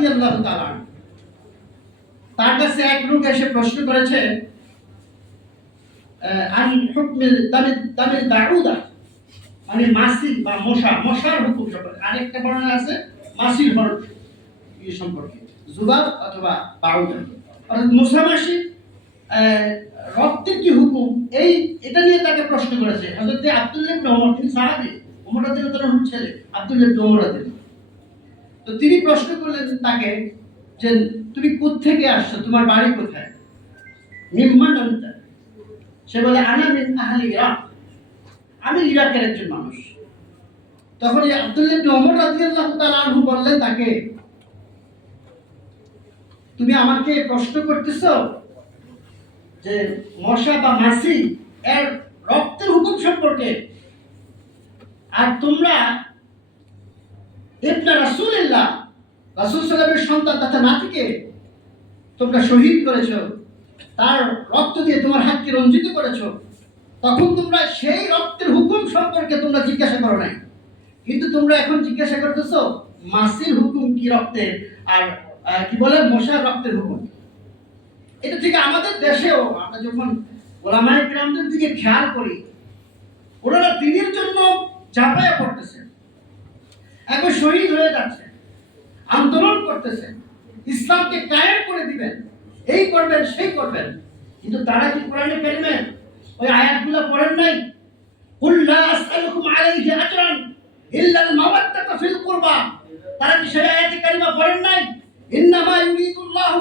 রাদিয়াল্লাহু তাআলা, তার কাছে এক লোক এসে প্রশ্ন করেছে আন হুকমিল দামিল বাউদা, মানে মাছি বা মশার হুকুম সম্পর্কে। আরেকটা বর্ণনা আছে মাছির সম্পর্কে, জুবাব অথবা বাউদা, অর্থাৎ মশা মাছি রক্তের কি হুকুম, এটা নিয়ে তাকে প্রশ্ন করেছে হযরত আব্দুল্লাহ ইবনে ওমর। তিনি সাহাবী, ওমর রাদিয়াল্লাহু তাআলার ছেলে আব্দুল্লাহ ইবনে ওমর রাদিয়াল্লাহু। তো তিনি প্রশ্ন করলেন তাকে যে তুমি কোত্থেকে আসছো, তোমার বাড়ি কোথায়? মিম্মান আনতা? সে বলে আনা মিন আহলি ইরাক, আমি ইরাকের একজন মানুষ। তখন এই আব্দুল্লাহ ইবনে ওমর রাদিয়াল্লাহু তাআলা আনহু বললেন তাকে, তুমি আমাকে প্রশ্ন করতেছো যে মশা বা মাছি এর রক্তের হুকুম সম্পর্কে, আর তোমরা ইবনে রাসূলুল্লাহ, রাসূল সাল্লাল্লাহু আলাইহি ওয়াসাল্লামের সন্তান তথা নাতিকে তোমরা শহীদ করেছো, তার রক্ত দিয়ে তোমার হাতকে রঞ্জিত করেছো, তখন তোমরা সেই রক্তের হুকুম সম্পর্কে তোমরা জিজ্ঞাসা করো নাই, কিন্তু তোমরা এখন জিজ্ঞাসা করতেছো মাছির হুকুম কি রক্তের, আর কি বলে মশার রক্তের হুকুম। এটা ঠিক আমাদের দেশেও আমরা যখন ওলামায়ে কিরামদের দিকে খেয়াল করি, ওনারা দ্বীনের জন্য ঝাঁপায়া পড়তেছে, একবার শহীদ হয়ে যাচ্ছে, আন্দোলন করতেছে, ইসলামকে কায়েম করে দিবেন, এই করবেন সেই করবেন, কিন্তু তারা কি কোরআনে কারিমের ওই আয়াতগুলো পড়েন নাই? কুল লা আসআলুকুম আলাইহি আজরান ইল্লা আল মাওয়াদ্দাতা ফিল কুরবা। তারা কি সেই আয়াতে কারিমা পড়েন নাই? ইন্নামা ইউরিদুল্লাহু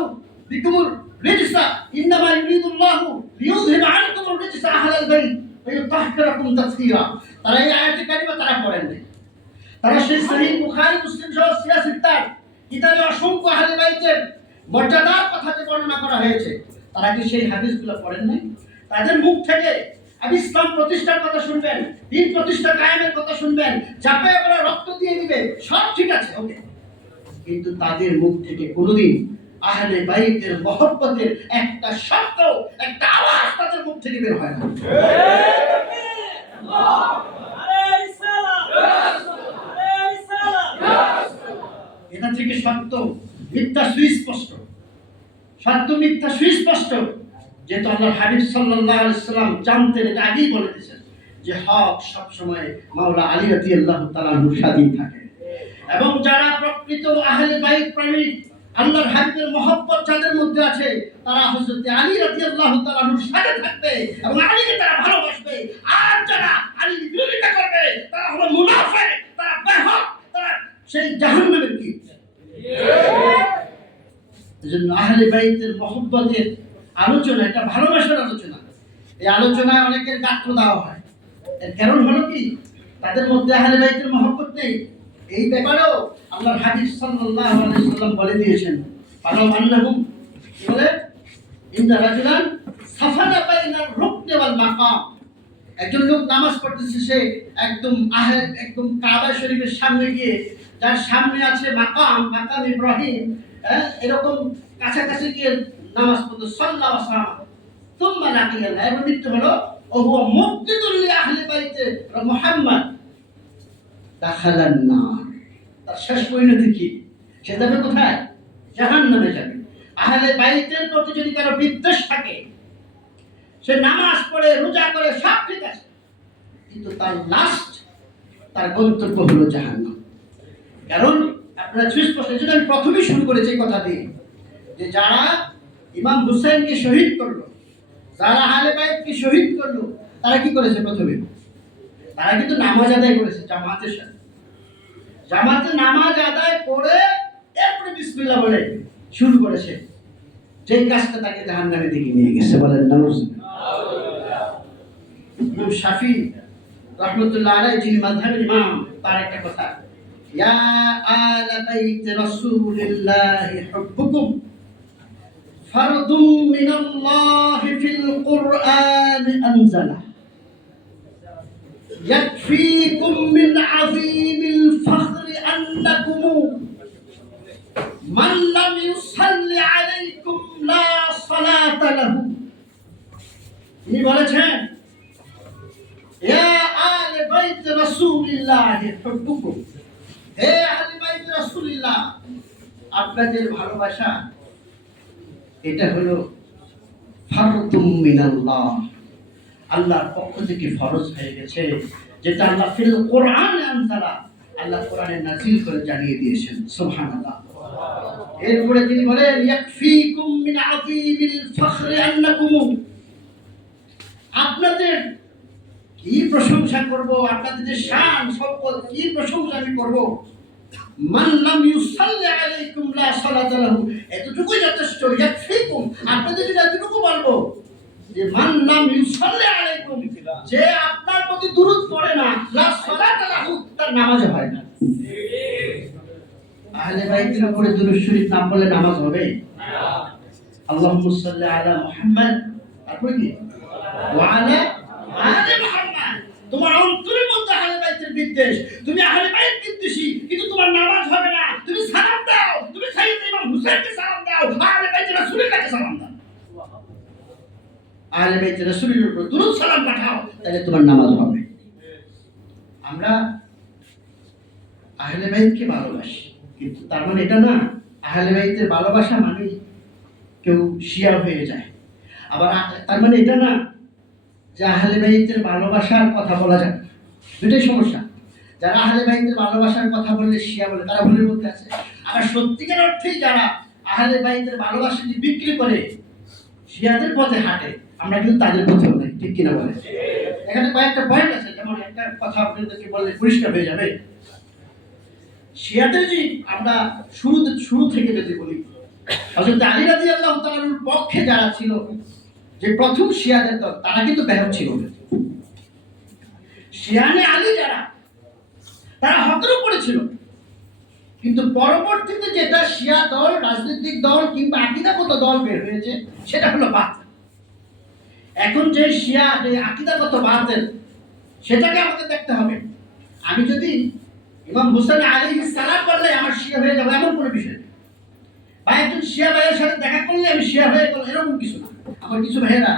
বিকুমুর রিজসা ইন্নামা ইউরিদুল্লাহু লিইউযহিবা আনকুমুর রিজসা আহলাল বাইত ওয়া ইউতাহহিরাকুম তাসহীরা। তারা এই আয়াতে কারিমা তারা পড়েন নাই। তারা সেই সহিহ বুখারী মুসলিম সহ সিয়াসিত্তার কিতাবে অসংখ্য আহলে বাইতের মর্যাদার কথা যে বর্ণনা করা হয়েছে, তারা কি সেই হাদিসগুলো পড়েন নাই? তাদের মুখ থেকে আপনি ইসলাম প্রতিষ্ঠার কথা শুনবেন, দ্বীন প্রতিষ্ঠা কায়েমের কথা শুনবেন, ঝাঁপায় পড়া রক্ত দিয়ে দিবে, সব ঠিক আছে, ওকে, কিন্তু তাদের মুখ থেকে কোনোদিন আহলে বাইতের মহব্বতের একটা শব্দ, একটা আওয়াজ তাদের মুখ থেকে বের হয় না। এটা থেকে সত্য মিথ্যা সুস্পষ্ট, সত্য মিথ্যা সুস্পষ্ট, যেহেতু আল্লাহর হাবিব সাল্লাল্লাহু আলাইহি সাল্লাম জানতেন, এটা আগেই বলে দিয়েছেন যে হক সবসময় মাওলা আলী রাদিয়াল্লাহু তাআলা আনহুর স্বাধীন থাকে, এবং যারা প্রকৃত আহলে বাইত প্রেমিক, আল্লাহর হাবিবের মহব্বত যাদের মধ্যে আছে, তারা হযরত আলী রাদিয়াল্লাহু তাআলা আনহুর সাথে থাকবে এবং আলীকে তারা ভালোবাসবে। আর যারা আলীর বিরোধিতা করবে তারা হলো মুনাফিক, তারা বেহক, তারা সেই জাহান্নামের কি। এজন্য আহলে বাইতের মহব্বতের আলোচনা, এটা ভালোবাসার আলোচনা। এই আলোচনায় অনেকের গাত্র দেওয়া হয়, এর কারণ হলো কি, তাদের মধ্যে আহলে বাইতের মহব্বত নেই। এই ব্যাপারেও আল্লাহর হাবিব সাল্লাল্লাহু আলাইহি ওয়াসাল্লাম বলে দিয়েছেন, ফালাউ আন্নাহুম, কি বলে, ইন্না রাজুলান সাফানা বাইনার রুকনি ওয়াল মাকাম। একজন লোক নামাজ পড়তেছে, সে একদম কাবা শরীফের সামনে গিয়ে, যার সামনে আছে মাকাম ইব্রাহিম, এরকম কাছাকাছি গিয়ে নামাজ পড়তে সাল্লাল্লাহু আলাইহি ওয়াসাল্লাম তুম্মা লাকিয়া, এর মৃত্যু হলো ও হুয়া মুবগিদুল লি আহলি বাইতে মুহাম্মদ দাখালান নার। তার শেষ পরিণতি কি? সে যাবে কোথায়? জাহান্নামে যাবে। আহলে বাইতের প্রতি যদি কারো বিদ্বেষ থাকে, সে নামাজ পড়ে, রোজা করে, সব ঠিক আছে, কিন্তু তার লাস্ট, তার গন্তব্য হলো জাহান্নাম। কারণ আপনারা সুস্পষ্ট, যেটা আমি প্রথমেই শুরু করেছি কথা দিয়ে, যে যারা ইমাম হুসাইনকে শহীদ করলো, যারা আহলে বাইতকে শহীদ করলো, তারা কি করেছে? প্রথমে তারা কিন্তু নামাজ আদায় করেছে জামাতের সাথে, জামাতে নামাজ আদায় করে এরপরে বিসমিল্লাহ বলে শুরু করেছে, যেই কাজটা তাকে জাহান্নামের দিকে নিয়ে গেছে। বলেন নাউজুবিল্লাহ। ইমাম শাফি রাহমাতুল্লাহ আলাইহি, যিনি মাযহাবের ইমাম, তার একটা কথা, ইয়া আলা বাইত রাসূলিল্লাহি হুব্বুকুম ফারদুম মিনাল্লাহি ফিল কুরআন আনজালা ইয়াকফিকুম মিন আযীমিল ফখরি আন্নাকুম মান লাম ইউসাল্লি আলাইকুম লা সালাতা লাহু। তিনি বলেছেন, ইয়া আলে বাইত রাসূলিল্লাহি হুব্বুকুম, হে আহলে বাইত রাসূলিল্লাহ, আপনাদের ভালোবাসা এটা হলো ফারদুম মিনাল্লাহ, আল্লাহর পক্ষ থেকে ফরজ হয়ে গেছে, যেটা আল্লাহ ফিল কোরআনে আনজালা, আল্লাহ কোরআনে নাযিল করে জানিয়ে দিয়েছেন। সুবহানাল্লাহ। এরপরে তিনি বলেন ইয়াকফিকুম মিন আযীমিল ফখরি আন্নাকুম, আপনাদের কি প্রশংসা করব, আপনাদের যে শান সম্পদ কি প্রশংসা আমি করব। মান লাম ইউসাল্লি আলাইকুম লা সালাতা লাহু, এতটুকুই যথেষ্ট। ইয়াকফিকুম, আপনাদের এতটুকু বলবো যে মান লাম ইউসাল্লি আলাইকুম, যে আপনার প্রতি দুরূদ পড়ে না, লা সালাতা লাহু, তার নামাজ হয় না। আহলে বাইতের উপরে দুরূদ শরীফ না পড়লে নামাজ হবে না। আল্লাহুম্মা সাল্লি আলা মুহাম্মদ, তারপর কি ওয়া আলা আলি মুহাম্মদ। তোমার অন্তরের মধ্যে আহলে বাইতের বিদ্বেষ, তুমি আহলে বাইত বিদ্বেষী, কিন্তু তোমার নামাজ হবে না। তুমি সালাম দাও, তুমি সাইয়েদ ইমাম হুসাইনকে সালাম দাও, আহলে বাইত রাসূলুল্লাহকে সালাম দাও, আহলে বাইত রাসূলের উপর দুরূদ সালাম পাঠাও, তাহলে তোমার নামাজ হবে। আমরা আহলে বাইতকে ভালোবাসি, কিন্তু তার মানে এটা না আহলে বাইতের ভালোবাসা মানে কেউ শিয়া হয়ে যায়। আবার তার মানে এটা না যে আহলে বাইতের ভালোবাসার কথা বলা যাবে। দুটাই সমস্যা। যারা আহলে বাইতের ভালোবাসার কথা বললে শিয়া বলে, তারা ভুলের মধ্যে আছে। আবার সত্যিকার অর্থেই যারা আহলে বাইতের ভালোবাসাটি বিক্রি করে শিয়াদের পথে হাঁটে, আমরা কিন্তু তাদের পথেও নাই, ঠিক কিনা বলে? এখানে কয়েকটা পয়েন্ট আছে, যেমন একটা কথা আপনাদেরকে বললে পরিষ্কার হয়ে যাবে। শিয়াদের যে আমরা শুরু থেকে যদি বলি, হযরত আলী রাদিয়াল্লাহু তাআলার পক্ষে যারা ছিল, যে প্রথম শিয়াদের দল, তারা কিন্তু বেহদ ছিল না। শিয়ানে আলী যারা, তারা হকের উপরে ছিল, কিন্তু পরবর্তীতে যেটা শিয়া দল, রাজনৈতিক দল কিংবা আকীদাগত দল বের হয়েছে, সেটা হলো বাতিল। এখন যে শিয়া, যে আকীদাগত বাতিল, সেটাকে আমাকে দেখতে হবে। আমি যদি ইমাম হুসাইন আলাইহিস সালাম বললে আমার শিয়া হয়ে যাবে, এমন কোনো বিষয় নেই। বা একজন শিয়া ভাইয়ের সাথে দেখা করলে আমি শিয়া হয়ে গেল, এরকম কিছু না। আমার কিছু ভাইয়েরা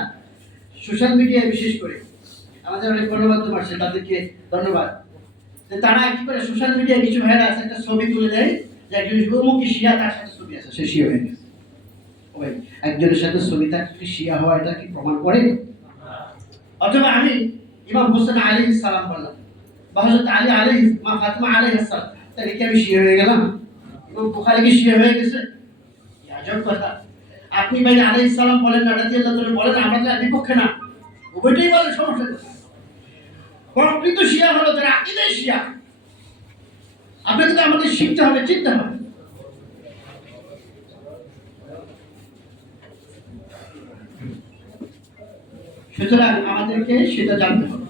সোশ্যাল মিডিয়ায় বিশেষ করে আমাদের অনেক গণমাধ্যম আছে, তাদেরকে ধন্যবাদ। তারা কি করে সোশ্যাল মিডিয়ায় কিছু ভাইয়েরা আছে, একটা ছবি তুলে দেয় যে একজন অমুক শিয়া, তার সাথে ছবি আছে, সে শিয়া হয়ে গেছে। ওই একজনের সাথে ছবি থাকলে শিয়া হওয়া এটা কি প্রমাণ করে? অথবা আমি ইমাম হোসেন আলাইহিস সালাম বললাম, বা হযরত আলী আলাইহিস, মা ফাতিমা আলাইহিস সালাম, তাহলে কি আমি শিয়া হয়ে গেলাম? ইমাম বুখারী কি শিয়া হয়ে গেছে? আজব কথা। আপনি ভাই আলাইহিস সালাম বলেন না, রাদিয়াল্লাহু তাআলা বলেন, আমরা তো বিপক্ষে না, উভয়টাই বলেন, সমস্যা নেই। প্রকৃত শিয়া হলো যারা আকীদায় শিয়া। আপনাকে তো আমাদের শিখতে হবে, চিনতে হবে। সুতরাং আমাদেরকে সেটা জানতে হবে।